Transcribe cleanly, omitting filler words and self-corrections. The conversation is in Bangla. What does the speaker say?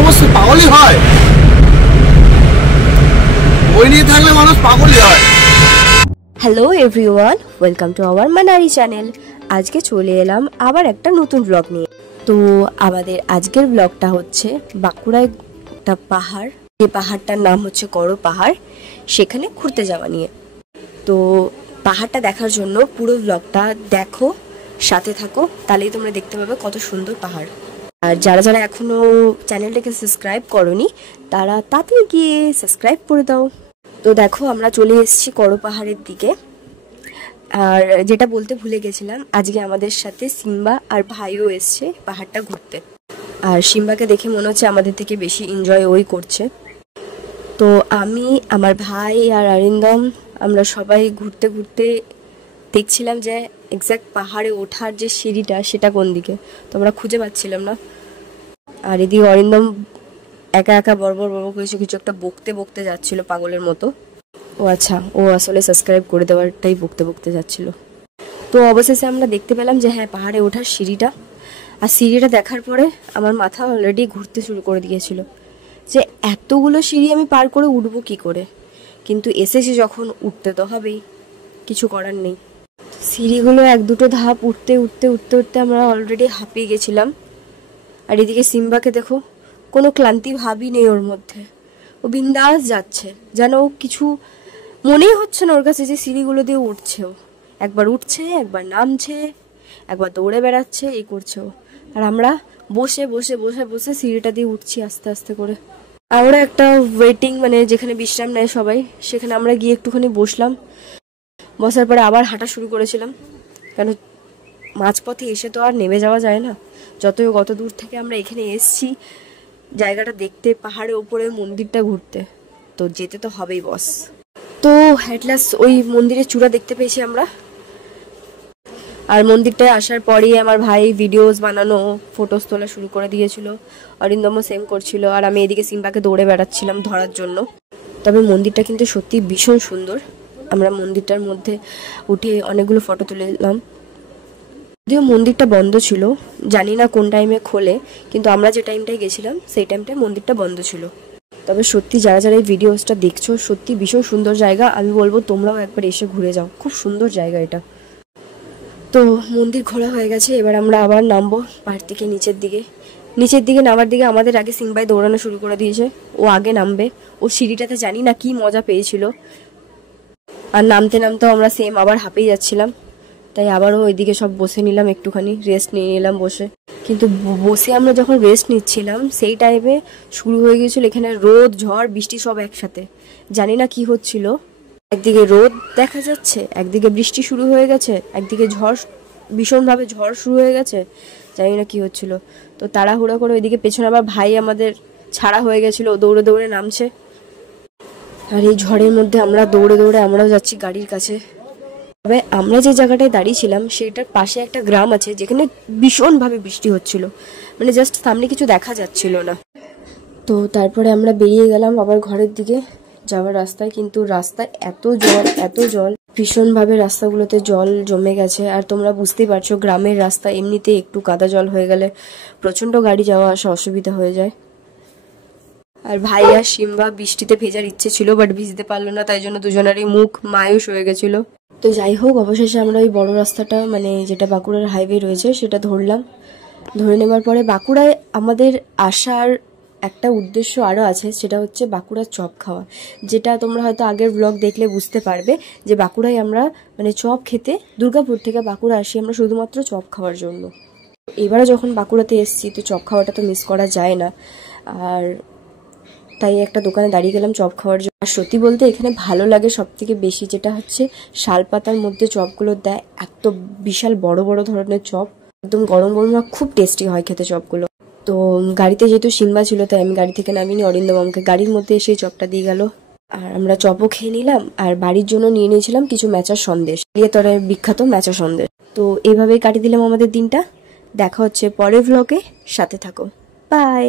অবশ্যই পাগলই হয়, বই নিয়ে থাকলে মানুষ পাগলই হয়। Hello everyone, welcome to our মানারি চ্যানেল। আজকে চলে এলাম আবার একটা নতুন ব্লগ নিয়ে। তো আমাদের আজকের ব্লগটা হচ্ছে বাঁকুড়ায় একটা পাহাড়, যে পাহাড়টার নাম হচ্ছে গড় পাহাড়, সেখানে ঘুরতে যাওয়া নিয়ে। তো পাহাড়টা দেখার জন্য পুরো ব্লগটা দেখো, সাথে থাকো, তাহলেই তোমরা দেখতে পাবে কত সুন্দর পাহাড়। আর যারা যারা এখনো চ্যানেলটাকে সাবস্ক্রাইব করোনি তারা তাড়াতাড়ি গিয়ে সাবস্ক্রাইব করে দাও। তো দেখো আমরা চলে এসেছি গড় পাহাড়ের দিকে। আর যেটা বলতে ভুলে গেছিলাম, আজকে আমাদের সাথে সিম্বা আর ভাইও এসছে পাহাড়টা ঘুরতে। আর সিম্বাকে দেখে মনে হচ্ছে আমাদের থেকে বেশি এনজয় ওই করছে। তো আমি, আমার ভাই আর অরিন্দম, আমরা সবাই ঘুরতে ঘুরতে দেখছিলাম যে এক্স্যাক্ট পাহাড়ে ওঠার যে সিঁড়িটা সেটা কোন দিকে, তো আমরা খুঁজে পাচ্ছিলাম না। আর এদিকে অরিন্দম একা একা বড় কিছু একটা বকতে বকতে যাচ্ছিল পাগলের মতো। ও আচ্ছা, ও আসলে সাবস্ক্রাইব করে দেওয়ারটাই বকতে যাচ্ছিল। তো অবশেষে আমরা দেখতে পেলাম যে হ্যাঁ, পাহাড়ে ওঠার সিঁড়িটা। আর সিঁড়িটা দেখার পরে আমার মাথা অলরেডি ঘুরতে শুরু করে দিয়েছিল যে এতগুলো সিঁড়ি আমি পার করে উঠবো কি করে। কিন্তু এসেছি যখন, উঠতে তো হবেই, কিছু করার নেই। সিঁড়িগুলো এক দুটো ধাপ উঠতে আমরা অলরেডি হাঁপিয়ে গেছিলাম। আর এদিকে সিম্বাকে দেখো, কোনো ক্লান্তি ভাবই নেই ওর মধ্যে। ও বিন্দাস যাচ্ছে, যেন ও কিছু মনেই হচ্ছে না ওর কাছে যে সিঁড়িগুলো দিয়ে উঠছে। ও একবার উঠছে, একবার নামছে, একবার দৌড়ে বেড়াচ্ছে, এই করছে ও। আর আমরা বসে সিঁড়িটা দিয়ে উঠছি আস্তে আস্তে করে। আমরা একটা ওয়েটিং, মানে যেখানে বিশ্রাম নেয় সবাই, সেখানে আমরা গিয়ে একটুখানি বসলাম। বসার পরে আবার হাঁটা শুরু করেছিলাম, কেন মাঝপথে এসে তো আর নেমে যাওয়া যায় না। যতই কত দূর থেকে আমরা এখানে এসছি জায়গাটা দেখতে, পাহাড়ের ওপরে মন্দিরটা ঘুরতে, তো যেতে তো হবেই বস। তো অ্যাট লাস্ট ওই মন্দিরের চূড়া দেখতে পেয়েছি আমরা। আর মন্দিরটায় আসার পরেই আমার ভাই ভিডিওস বানানো, ফটোস তোলা শুরু করে দিয়েছিল। অরিন্দমও সেম করছিল। আর আমি এদিকে সিম্বাকে দৌড়ে বেড়াচ্ছিলাম ধরার জন্য। তবে মন্দিরটা কিন্তু সত্যি ভীষণ সুন্দর। আমরা মন্দিরটার মধ্যে উঠে অনেকগুলো ফটো তুলেলাম। যদিও মন্দিরটা বন্ধ ছিল, জানি না কোন টাইমে খোলে, কিন্তু আমরা যে টাইমটায় গেছিলাম সেই টাইমটায় মন্দিরটা বন্ধ ছিল। তবে সত্যি যারা যারা এই ভিডিওসটা দেখছো, সত্যি ভীষণ সুন্দর জায়গা। আমি বলবো তোমরাও একবার এসে ঘুরে যাও, খুব সুন্দর জায়গা এটা। তো মন্দির ঘোরা হয়ে গেছে, এবার আমরা আবার নামবো পাহাড় থেকে নিচের দিকে নামার দিকে আমাদের আগে সিম্বাই দৌড়ানো শুরু করে দিয়েছে। ও আগে নামবে, ও সিঁড়িটাতে জানি না কি মজা পেয়েছিল। আর নামতে আমরা সেম আবার হাঁপিয়ে যাচ্ছিলাম, তাই আবারও ওইদিকে সব বসে নিলাম, একটুখানি রেস্ট নিয়ে নিলাম বসে। কিন্তু বসে আমরা যখন রেস্ট নিচ্ছিলাম সেই টাইমে শুরু হয়ে গিয়েছিল এখানে রোদ, ঝড়, বৃষ্টি সব একসাথে। জানি না কি হচ্ছিল, একদিকে রোদ দেখা যাচ্ছে, একদিকে বৃষ্টি শুরু হয়ে গেছে, একদিকে ঝড়, ভীষণভাবে ঝড় শুরু হয়ে গেছে, জানি না কি হচ্ছিল। তো তাড়াহুড়ো করে ওইদিকে পেছনে আবার ভাই আমাদের ছাড়া হয়ে গেছিল, দৌড়ে দৌড়ে নামছে। আর এই ঝড়ের মধ্যে আমরা দৌড়ে আমরাও যাচ্ছি গাড়ির কাছে। তবে আমরা যে জায়গাটায় দাঁড়িয়েছিলাম সেটার পাশে একটা গ্রাম আছে যেখানে ভীষণভাবে বৃষ্টি হচ্ছিল, মানে জাস্ট সামনে কিছু দেখা যাচ্ছিল না। তো তারপরে আমরা বেরিয়ে গেলাম আবার ঘরের দিকে যাওয়ার রাস্তায়। কিন্তু রাস্তায় এত জল, ভীষণভাবে রাস্তাগুলোতে জল জমে গেছে। আর তোমরা বুঝতেই পারছো, গ্রামের রাস্তা এমনিতে একটু কাদা জল হয়ে গেলে প্রচণ্ড গাড়ি যাওয়া আসা অসুবিধা হয়ে যায়। আর ভাই আর সিম্বা বৃষ্টিতে ভেজার ইচ্ছে ছিল, বাট ভিজতে পারলো না, তাই জন্য দুজনেরই মুখ মায়ুস হয়ে গেছিল। তো যাই হোক, অবশেষে আমরা ওই বড় রাস্তাটা, মানে যেটা বাঁকুড়ার হাইওয়ে রয়েছে, সেটা ধরলাম। ধরে নেওয়ার পরে বাঁকুড়ায় আমাদের আসার একটা উদ্দেশ্য আরও আছে, সেটা হচ্ছে বাঁকুড়ার চপ খাওয়া। যেটা তোমরা হয়তো আগের ব্লগ দেখলে বুঝতে পারবে যে বাঁকুড়ায় আমরা মানে চপ খেতে দুর্গাপুর থেকে বাঁকুড়া আসি আমরা শুধুমাত্র চপ খাওয়ার জন্য। এবারে যখন বাঁকুড়াতে এসেছি তো চপ খাওয়াটা তো মিস করা যায় না। আর তাই একটা দোকানে দাঁড়িয়ে গেলাম চপ খাওয়ার জন্য। আর সত্যি বলতে এখানে ভালো লাগে সব থেকে বেশি যেটা হচ্ছে শালপাতার মধ্যে চপগুলো দেয়, এত বিশাল বড় ধরনের চপ, একদম গরম খুব টেস্টি হয় খেতে চপগুলো। তো গাড়িতে যেহেতু সিম্বা ছিল তাই আমি গাড়ি থেকে নামিনি, অরিন্দম আমাকে গাড়ির মধ্যে এসে চপটা দিয়ে গেল। আর আমরা চপও খেয়ে নিলাম, আর বাড়ির জন্য নিয়ে নিয়েছিলাম কিছু ম্যাচার সন্দেশ, ইয়েতরের বিখ্যাত ম্যাচার সন্দেশ। তো এইভাবেই কাটিয়ে দিলাম আমাদের দিনটা। দেখা হচ্ছে পরের ভ্লগে, সাথে থাকো, বাই।